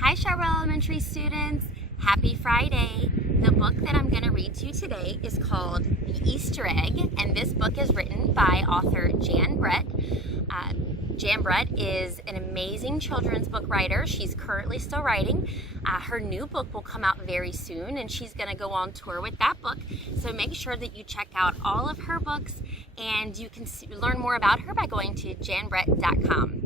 Hi Chartwell Elementary students, happy Friday. The book that I'm going to read to you today is called The Easter Egg, and this book is written by author Jan Brett. Jan Brett is an amazing children's book writer. She's currently still writing. Her new book will come out very soon, and she's going to go on tour with that book. So make sure that you check out all of her books, and you can learn more about her by going to janbrett.com.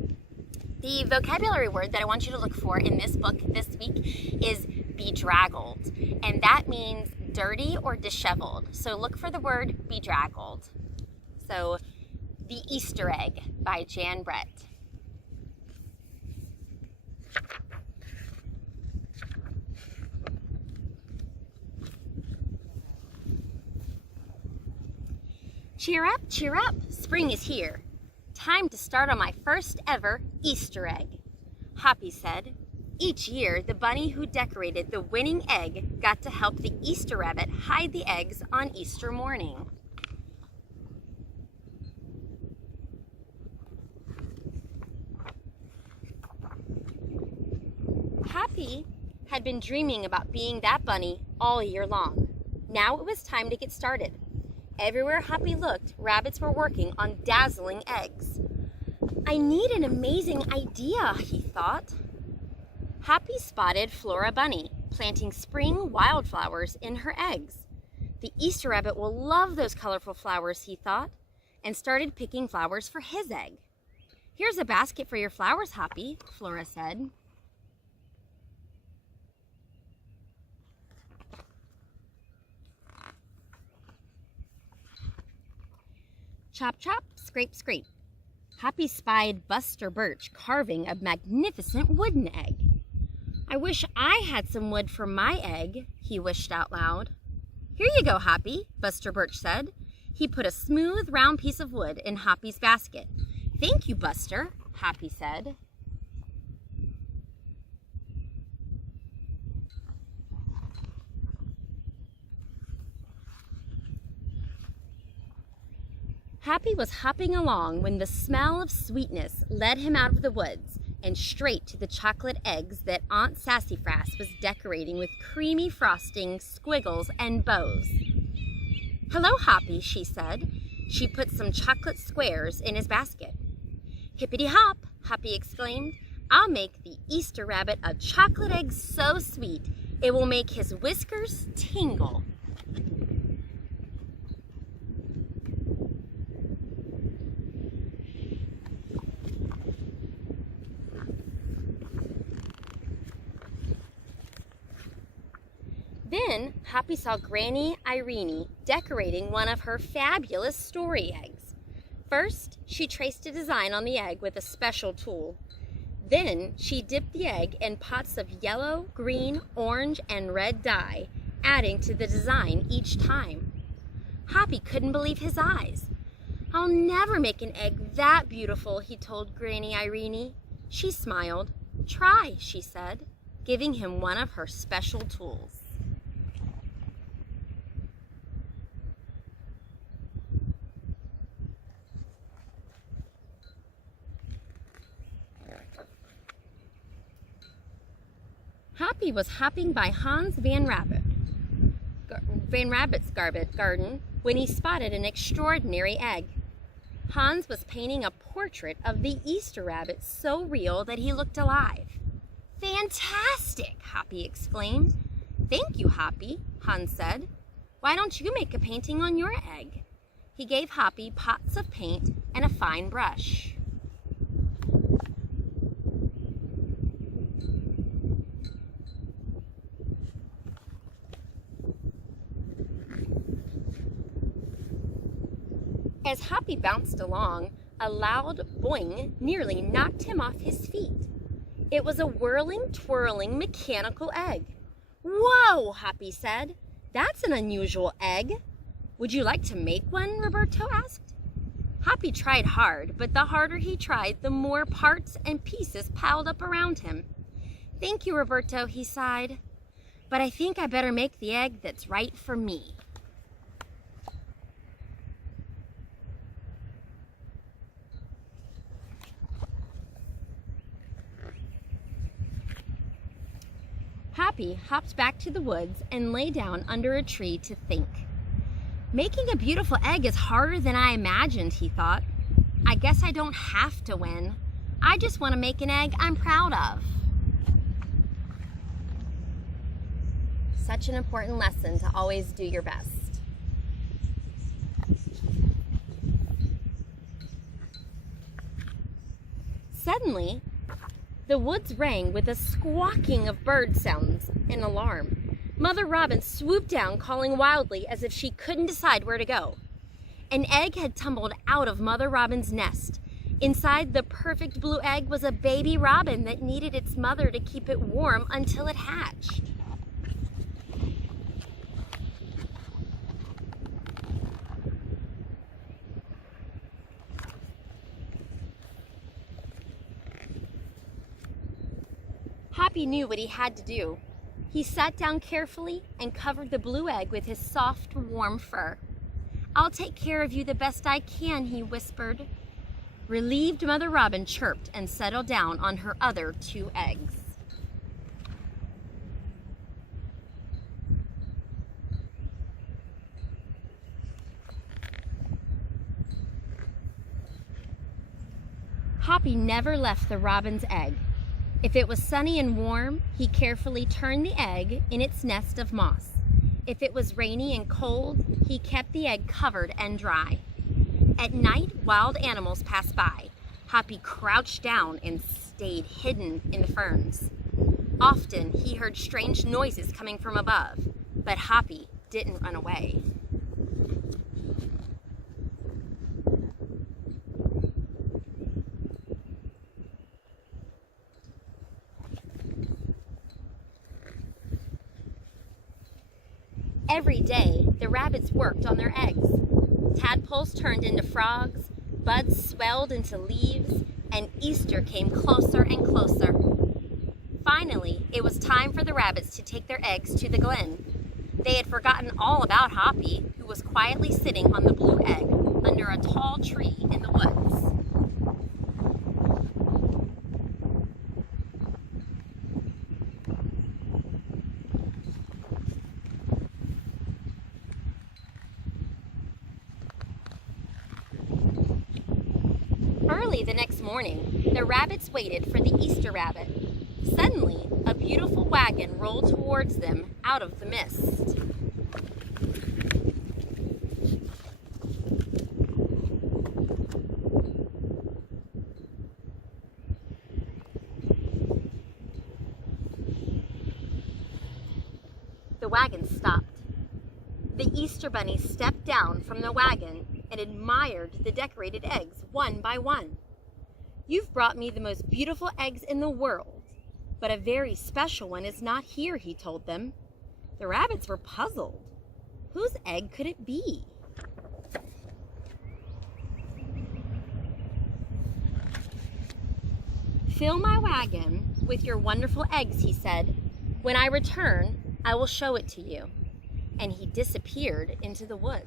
The vocabulary word that I want you to look for in this book this week is bedraggled, and that means dirty or disheveled. So look for the word bedraggled. So, The Easter Egg by Jan Brett. Cheer up, spring is here. Time to start on my first ever Easter egg, Hoppy said. Each year, the bunny who decorated the winning egg got to help the Easter rabbit hide the eggs on Easter morning. Hoppy had been dreaming about being that bunny all year long. Now it was time to get started. Everywhere Hoppy looked, rabbits were working on dazzling eggs. I need an amazing idea, he thought. Hoppy spotted Flora Bunny planting spring wildflowers in her eggs. The Easter rabbit will love those colorful flowers, he thought, and started picking flowers for his egg. Here's a basket for your flowers, Hoppy, Flora said. Chop, chop, scrape, scrape. Hoppy spied Buster Birch carving a magnificent wooden egg. I wish I had some wood for my egg, he wished out loud. Here you go, Hoppy, Buster Birch said. He put a smooth, round piece of wood in Hoppy's basket. Thank you, Buster, Hoppy said. Hoppy was hopping along when the smell of sweetness led him out of the woods and straight to the chocolate eggs that Aunt Sassafras was decorating with creamy frosting, squiggles, and bows. Hello, Hoppy, she said. She put some chocolate squares in his basket. Hippity hop, Hoppy exclaimed. I'll make the Easter rabbit a chocolate egg so sweet it will make his whiskers tingle. Then Hoppy saw Granny Irene decorating one of her fabulous story eggs. First, she traced a design on the egg with a special tool. Then she dipped the egg in pots of yellow, green, orange, and red dye, adding to the design each time. Hoppy couldn't believe his eyes. I'll never make an egg that beautiful, he told Granny Irene. She smiled. Try, she said, giving him one of her special tools. Hoppy was hopping by Hans Van Rabbit's garden when he spotted an extraordinary egg. Hans was painting a portrait of the Easter rabbit so real that he looked alive. Fantastic, Hoppy exclaimed. Thank you, Hoppy, Hans said. Why don't you make a painting on your egg? He gave Hoppy pots of paint and a fine brush. As Hoppy bounced along, a loud boing nearly knocked him off his feet. It was a whirling, twirling, mechanical egg. Whoa, Hoppy said. That's an unusual egg. Would you like to make one? Roberto asked. Hoppy tried hard, but the harder he tried, the more parts and pieces piled up around him. Thank you, Roberto, he sighed. But I think I better make the egg that's right for me. Hoppy hopped back to the woods and lay down under a tree to think. Making a beautiful egg is harder than I imagined, he thought. I guess I don't have to win. I just want to make an egg I'm proud of. Such an important lesson to always do your best. Suddenly, the woods rang with a squawking of bird sounds in alarm. Mother Robin swooped down, calling wildly as if she couldn't decide where to go. An egg had tumbled out of Mother Robin's nest. Inside the perfect blue egg was a baby robin that needed its mother to keep it warm until it hatched. Hoppy knew what he had to do. He sat down carefully and covered the blue egg with his soft, warm fur. "I'll take care of you the best I can," he whispered. Relieved, Mother Robin chirped and settled down on her other 2 eggs. Hoppy never left the robin's egg. If it was sunny and warm, he carefully turned the egg in its nest of moss. If it was rainy and cold, he kept the egg covered and dry. At night, wild animals passed by. Hoppy crouched down and stayed hidden in the ferns. Often, he heard strange noises coming from above, but Hoppy didn't run away. Every day, the rabbits worked on their eggs. Tadpoles turned into frogs, buds swelled into leaves, and Easter came closer and closer. Finally, it was time for the rabbits to take their eggs to the glen. They had forgotten all about Hoppy, who was quietly sitting on the blue egg under a tall tree in the woods. Early the next morning, the rabbits waited for the Easter rabbit. Suddenly, a beautiful wagon rolled towards them out of the mist. The wagon stopped. The Easter bunny stepped down from the wagon and admired the decorated eggs one by one. "You've brought me the most beautiful eggs in the world, but a very special one is not here," he told them. The rabbits were puzzled. Whose egg could it be? "Fill my wagon with your wonderful eggs," he said. "When I return, I will show it to you." And he disappeared into the woods.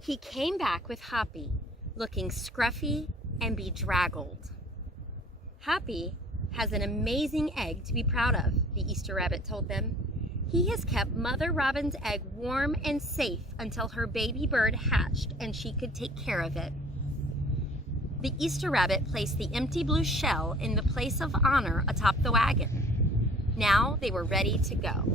He came back with Hoppy, looking scruffy and bedraggled. "Hoppy has an amazing egg to be proud of," the Easter rabbit told them. "He has kept Mother Robin's egg warm and safe until her baby bird hatched and she could take care of it." The Easter rabbit placed the empty blue shell in the place of honor atop the wagon. Now they were ready to go.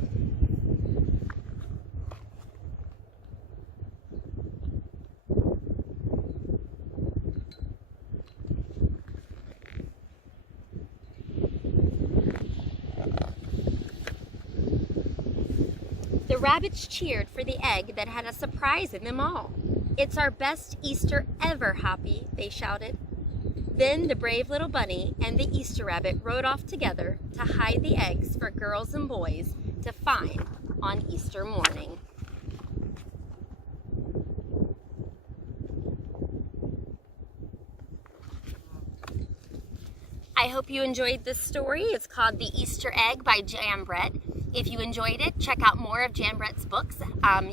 The rabbits cheered for the egg that had a surprise in them all. "It's our best Easter ever, Hoppy," they shouted. Then the brave little bunny and the Easter rabbit rode off together to hide the eggs for girls and boys to find on Easter morning. I hope you enjoyed this story. It's called The Easter Egg by Jan Brett. If you enjoyed it, check out more of Jan Brett's books.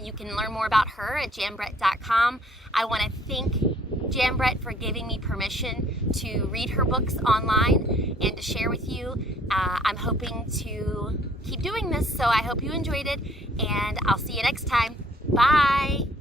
You can learn more about her at janbrett.com. I want to thank Jan Brett for giving me permission to read her books online and to share with you. I'm hoping to keep doing this, so I hope you enjoyed it, and I'll see you next time. Bye!